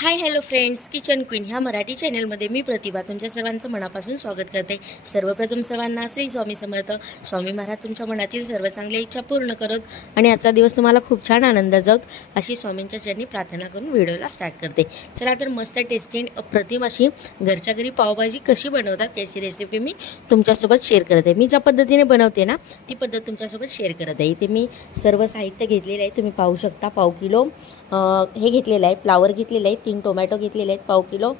Hi hello friends, kitchen queen ह्या मराठी चॅनलमध्ये मी प्रतिभा तुमच्या सर्वांचं मनापासून स्वागत करते। सर्वप्रथम सर्वांना श्री स्वामी समर्थ। स्वामी महाराज तुमच्या मनातील सर्व चांगल्या इच्छा पूर्ण करत आणि आजचा दिवस तुम्हाला खूप छान आनंद जाऊत अशी स्वामींच्या चरणी प्रार्थना करून व्हिडिओला स्टार्ट करते। चला तर मस्त टेस्टी आणि अप्रतिम अशी घरच्या घरी पावभाजी कशी बनवतात याची रेसिपी मी तुमच्यासोबत शेअर करते। मी ज्या पद्धतीने बनवते ना ती पद्धत तुमच्यासोबत शेअर करत आहे। इथे मी सर्व साहित्य घेतलेले आहे, तुम्ही पाहू शकता। पाव किलो हे घेतलेलं आहे, फ्लावर घेतलेलं आहे, 3 टोमॅटो घेतलेले आहेत, पाव किलो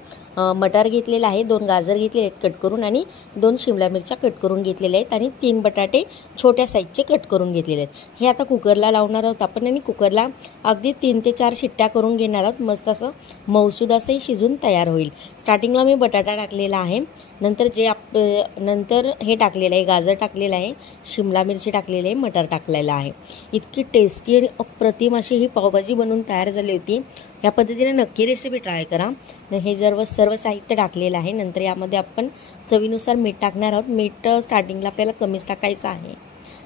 मटार घेतलेला आहे, 2 गाजर घेतलेले आहेत कट करून आणि 2 शिमला मिरच्या कट करून घेतलेल्या आहेत आणि 3 बटाटे छोट्या साईजचे कट करून घेतलेले आहेत। हे आता कुकरला लावणार आहोत आपण आणि कुकरला अगदी 3 ते 4 शिट्ट्या करून घेणार आहोत। मस्त असं मऊसूद असं शिजून तयार होईल। स्टार्टिंगला मी बटाटा टाकलेला आहे, नंतर हे टाकलेलं आहे, गाजर टाकलेलं आहे, शिमला मिरची टाकलेली आहे, मटार टाकलेला आहे। इतकी टेस्टी आणि अप्रतिम अशी ही पावभाजी बनवून तयार झाली होती। या पद्धतीने नक्की रेसिपी ट्राय करा। हे सर्व साहित्य टाकलेलं आहे। नंतर यामध्ये आपण चवीनुसार मीठ टाकणार आहोत। मीठ स्टार्टिंगला आपल्याला कमीच टाकायचं आहे,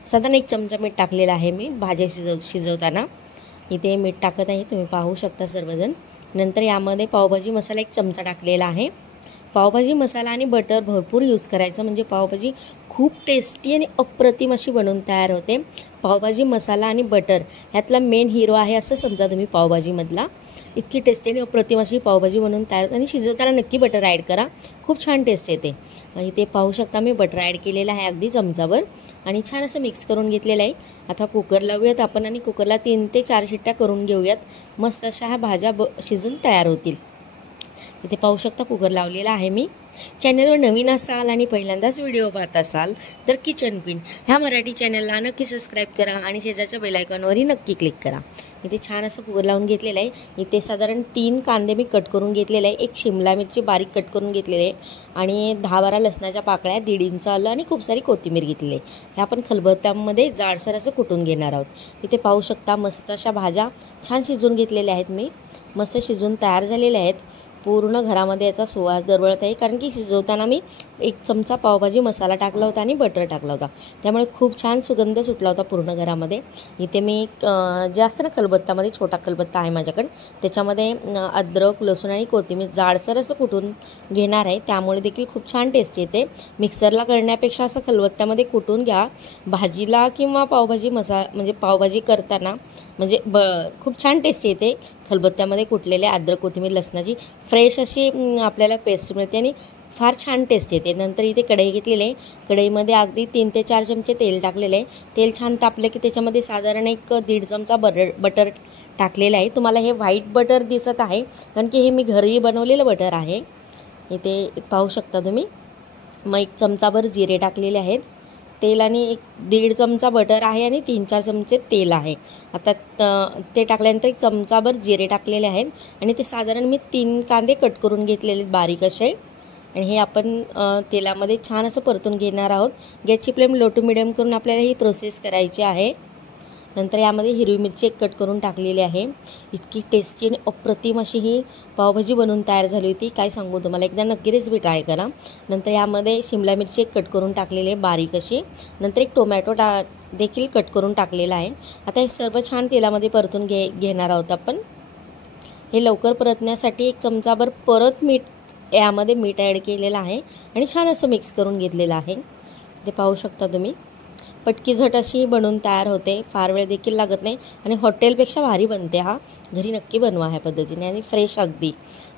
साधारण 1 चमचा मीठ टाकलेलं आहे मी भाज्या शिजवताना। इथे मीठ टाकत आहे, तुम्ही पाहू शकता सर्वजण। नंतर यामध्ये पावभाजी मसाला 1 चमचा टाकलेला आहे। पावभाजी मसाला आणि बटर भरपूर यूज करायचं, म्हणजे पावभाजी खूप टेस्टी आणि अप्रतिम अशी बनवून तयार होते। पावभाजी मसाला आणि बटर ह्यातला मेन हिरो आहे असं समजा तुम्ही पावभाजीमधला। इतकी टेस्टी आणि अप्रतिम अशी पावभाजी बनवून तयार, आणि शिजवताना नक्की बटर ॲड करा, खूप छान टेस्ट येते। इथे पाहू शकता मी बटर ॲड केलेलं आहे अगदी चमचाभर आणि छान असं मिक्स करून घेतलेलं आहे। आता कुकर लावूयात आपण आणि कुकरला 3 ते 4 शिट्ट्या करून घेऊयात। मस्त अशा ह्या भाज्या शिजून तयार होतील। इथे पाहू शकता कुकर लावलेला आहे मी। चॅनलवर नवीन असाल आणि पहिल्यांदाच व्हिडिओ पाहत असाल तर किचन क्वीन ह्या मराठी चॅनलला नक्की सबस्क्राईब करा आणि शेजारच्या बेल आयकॉनवरही नक्की क्लिक करा। इथे छान असं कुकर लावून घेतलेलं आहे। इथे साधारण 3 कांदे मी कट करून घेतलेले आहे, 1 शिमला मिरची बारीक कट करून घेतलेली आहे आणि 10-12 लसणाच्या पाकळ्या, 1.5 इंच आलं आणि खूप सारी कोथिंबीर घेतलेली आहे। हे आपण खलबत्त्यामध्ये जाडसर असं कुटून घेणार आहोत। इथे पाहू शकता मस्त अशा भाज्या छान शिजवून घेतलेल्या आहेत मी, मस्त शिजून तयार झालेल्या आहेत। पूर्ण घरामध्ये याचा सुवास दरवळत आहे, कारण की शिजवताना मी 1 चमचा पावभाजी मसाला टाकला होता आणि बटर टाकला होता, त्यामुळे खूप छान सुगंध सुटला होता पूर्ण घरामध्ये। इथे मी जास्त ना खलबत्त्यामध्ये, छोटा खलबत्ता आहे माझ्याकडे, त्याच्यामध्ये अद्रक, लसूण आणि कोथिंबीर जाडसर असं कुटून घेणार आहे, त्यामुळे देखील खूप छान टेस्ट येते। मिक्सरला करण्यापेक्षा असं खलबत्त्यामध्ये कुटून घ्या भाजीला किंवा पावभाजी म्हणजे पावभाजी करताना, म्हणजे खूप छान टेस्ट येते। खलबत्त्यामध्ये कुटलेले अद्रक, कोथिंबीर, लसणाची फ्रेश अशी आपल्याला पेस्ट मिळते आणि फार छान टेस्ट येते। नंतर इथे कढई घेतलेली आहे, कढईमध्ये अगदी 3 ते 4 चमचे तेल टाकलेले आहे। तेल छान तापले की त्याच्यामध्ये साधारण 1-1.5 चमचा बटर टाकलेला आहे। तुम्हाला हे व्हाईट बटर दिसत आहे, कारण की हे मी घरी बनवलेलं बटर आहे। इथे पाहू शकता तुम्ही। मग 1 चमचाभर जिरे टाकलेले आहेत, तेल आणि 1-1.5 चमचा बटर आहे आणि 3-4 चमचे तेल आहे। आता ते टाकल्यानंतर 1 चमचाभर जिरे टाकलेले आहेत आणि ते साधारण मी 3 कांदे कट करून घेतलेले बारीक असे, आणि हे आपण तेलामध्ये छान असं परतून घेणार आहोत। गॅसची फ्लेम लो टू मिडियम करून आपल्याला ही प्रोसेस करायची आहे। नंतर यामध्ये हिरवी मिरची 1 कट करून टाकलेली आहे। इतकी टेस्टी आणि अप्रतिम अशी ही पावभाजी बनवून तयार झाली होती, काय सांगू तुम्हाला, एकदा नक्की रेसिपी ट्राय करा। नंतर यामध्ये शिमला मिरची 1 कट करून टाकलेली आहे बारीक अशी, नंतर 1 टोमॅटो देखील कट करून टाकलेला आहे। आता हे सर्व छान तेलामध्ये परतून घेणार आहोत आपण। हे लवकर परतण्यासाठी 1 चमचाभर परत यामध्ये मीठ ॲड केलेलं आहे आणि छान असं मिक्स करून घेतलेलं आहे। ते पाहू शकता तुम्ही। पटकी झट अशी बनवून तयार होते, फार वेळ देखील लागत नाही आणि हॉटेलपेक्षा भारी बनते। हा घरी नक्की बनवा ह्या पद्धतीने आणि फ्रेश अगदी।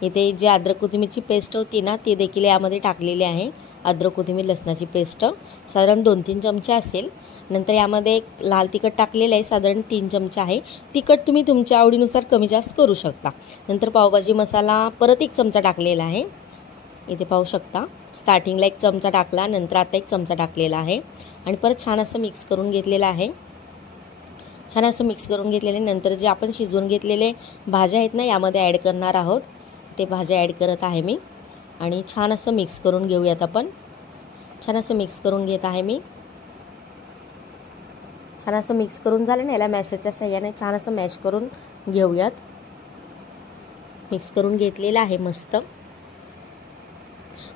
इथे जे अद्रक कोथिंबीरची पेस्ट होती ना ती देखील यामध्ये टाकलेली आहे। अद्रक कोथिंबीर लसणाची पेस्ट साधारण 2-3 चमचे असेल। नंतर यामध्ये लाल तिखट टाकलेलं आहे, साधारण 3 चमचे आहे। तिखट तुम्ही तुमच्या आवडीनुसार कमी जास्त करू शकता। नंतर पावभाजी मसाला परत 1 चमचा टाकलेला आहे। इथे पाहू शकता, स्टार्टिंगला 1 चमचा टाकला, नंतर आता 1 चमचा टाकलेला आहे आणि परत छान असं मिक्स करून घेतलेलं आहे। छान असं मिक्स करून घेतलेले नंतर जे आपण शिजवून घेतलेले भाज्या आहेत ना यामध्ये ॲड करणार आहोत। ते भाज्या ॲड करत आहे मी आणि छान असं मिक्स करून घेऊयात आपण। छान असं मिक्स करून घेत आहे मी। छान असं मिक्स करून झालं ना, याला मॅशरच्या साहाय्याने छान असं मॅश करून घेऊयात। मिक्स करून घेतलेलं आहे मस्त।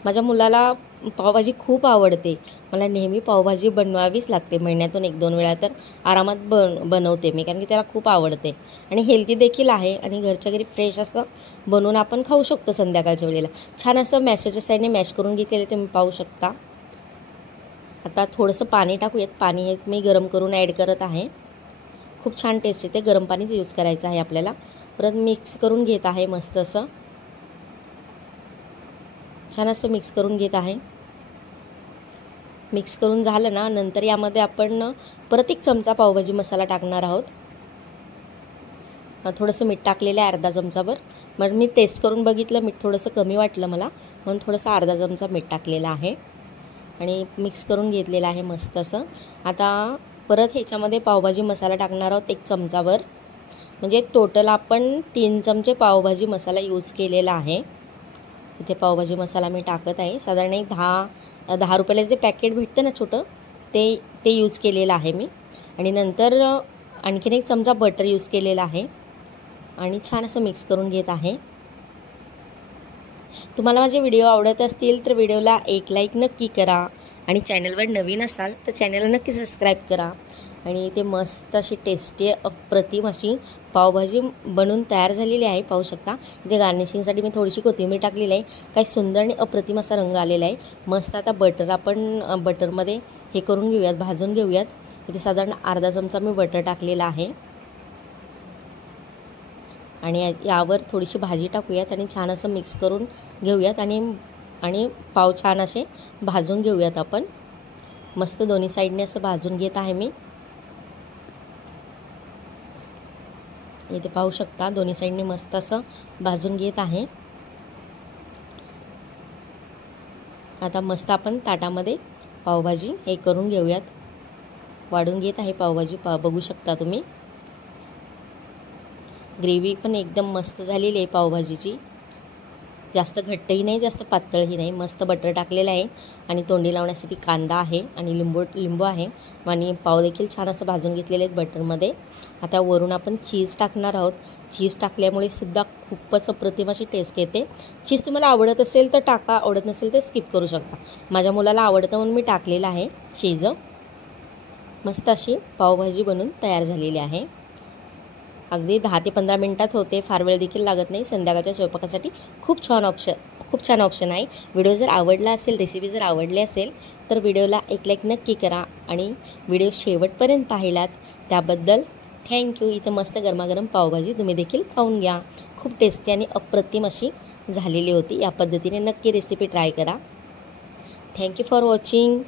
माझ्या मुलाला पावभाजी खूप आवडते. मला नेहमी पावभाजी बनवावीच लागते. महिन्यातून 1-2 वेळा तर आरामात बनवते मी, कारण की त्याला खूप आवडते आणि हेल्दी देखील आहे आणि घरच्या घरी फ्रेश असं बनवून आपण खाऊ शकतो संध्याकाळच्या वेळेला. छान असं मॅशरच्या साईडने मॅश करून घेतलेले तुम्ही पाहू शकता. आता थोडंसं पाणी टाकूयात. पाणी हे मी गरम करून ॲड करत आहे. खूप छान टेस्ट येते. गरम पाणीच यूज करायचं आहे आपल्याला. परत मिक्स करून घेत आहे मस्त असं. छान असं मिक्स करून घेत आहे. मिक्स करून झालं ना, नंतर यामध्ये आपण परत 1 चमचा पावभाजी मसाला टाकणार आहोत. थोडंसं मीठ टाकलेलं आहे अर्धा चमचाभर. मग मी टेस्ट करून बघितलं, मीठ थोडंसं कमी वाटलं मला, म्हणून थोडंसं अर्धा चमचा मीठ टाकलेलं आहे आणि मिक्स करून घेतलेलं आहे मस्त असं. आता परत ह्याच्यामध्ये पावभाजी मसाला टाकणार आहोत 1 चमचाभर. म्हणजे टोटल आपण 3 चमचे पावभाजी मसाला यूज केलेला आहे. इथे पावभाजी मसाला मी टाकत आहे. साधारण एक 10 रुपयाला जे पॅकेट भेटतं ना छोटं, ते यूज केलेलं आहे मी. आणि नंतर आणखीन 1 चमचा बटर यूज केलेला आहे आणि छान असं मिक्स करून घेत आहे. तुम्हाला माझे व्हिडिओ आवडत असतील तर व्हिडिओला एक लाईक नक्की करा आणि चॅनलवर नवीन असाल तर चॅनलला नक्की सबस्क्राईब करा. आणि ते मस्त अशी टेस्टी अप्रतिम अशी पावभाजी बनवून तयार झालेली आहे. पाहू शकता. इथे गार्निशिंगसाठी मी थोडीशी कोथिंबीर टाकलेली आहे. काही सुंदर आणि अप्रतिम असा रंग आलेला आहे. मस्त आता आपण बटरमध्ये हे करून घेऊयात, भाजून घेऊयात. इथे साधारण अर्धा चमचा मी बटर टाकलेला आहे आणि यावर थोडीशी भाजी टाकूयात आणि छान असं मिक्स करून घेऊयात आणि पाव छान असे भाजून घेऊयात आपण. मस्त दोन्ही साईडने असं भाजून घेत आहे मी. इथे पाहू शकता दोन्ही साईडने मस्त असं भाजून घेत आहे. आता मस्त आपण ताटामध्ये पावभाजी हे करून घेऊयात. वाढून घेत आहे पावभाजी. बघू शकता तुम्ही. ग्रेव्ही पण एकदम मस्त झालेली आहे पावभाजीची. जास्त घट्टही नाही, जास्त पातळही नाही. मस्त बटर टाकलेलं आहे आणि तोंडी लावण्यासाठी कांदा आहे आणि लिंबू आहे आणि पाव देखील छान असं भाजून घेतलेले आहेत बटरमध्ये. आता वरून आपण चीज टाकणार आहोत. चीज टाकल्यामुळे सुद्धा खूपच अप्रतिम अशी टेस्ट येते. चीज तुम्हाला आवडत असेल तर टाका, आवडत नसेल तर स्किप करू शकता. माझ्या मुलाला आवडतं म्हणून मी टाकलेलं आहे चीज. मस्त अशी पावभाजी बनून तयार झालेली आहे. अगदी 10 ते 15 मिनिटात होते. फार वेळ देखील लागत नाही. संध्याकाळच्या स्वयंपाकासाठी खूप छान ऑप्शन आहे. व्हिडिओ जर आवडला असेल, रेसिपी जर आवडली असेल तर व्हिडिओला एक लाईक नक्की करा आणि व्हिडिओ शेवटपर्यंत पाहिलात त्याबद्दल थँक्यू. इथं मस्त गरमागरम पावभाजी तुम्ही देखील खाऊन घ्या. खूप टेस्टी आणि अप्रतिम अशी झालेली होती. या पद्धतीने नक्की रेसिपी ट्राय करा. Thank you for watching.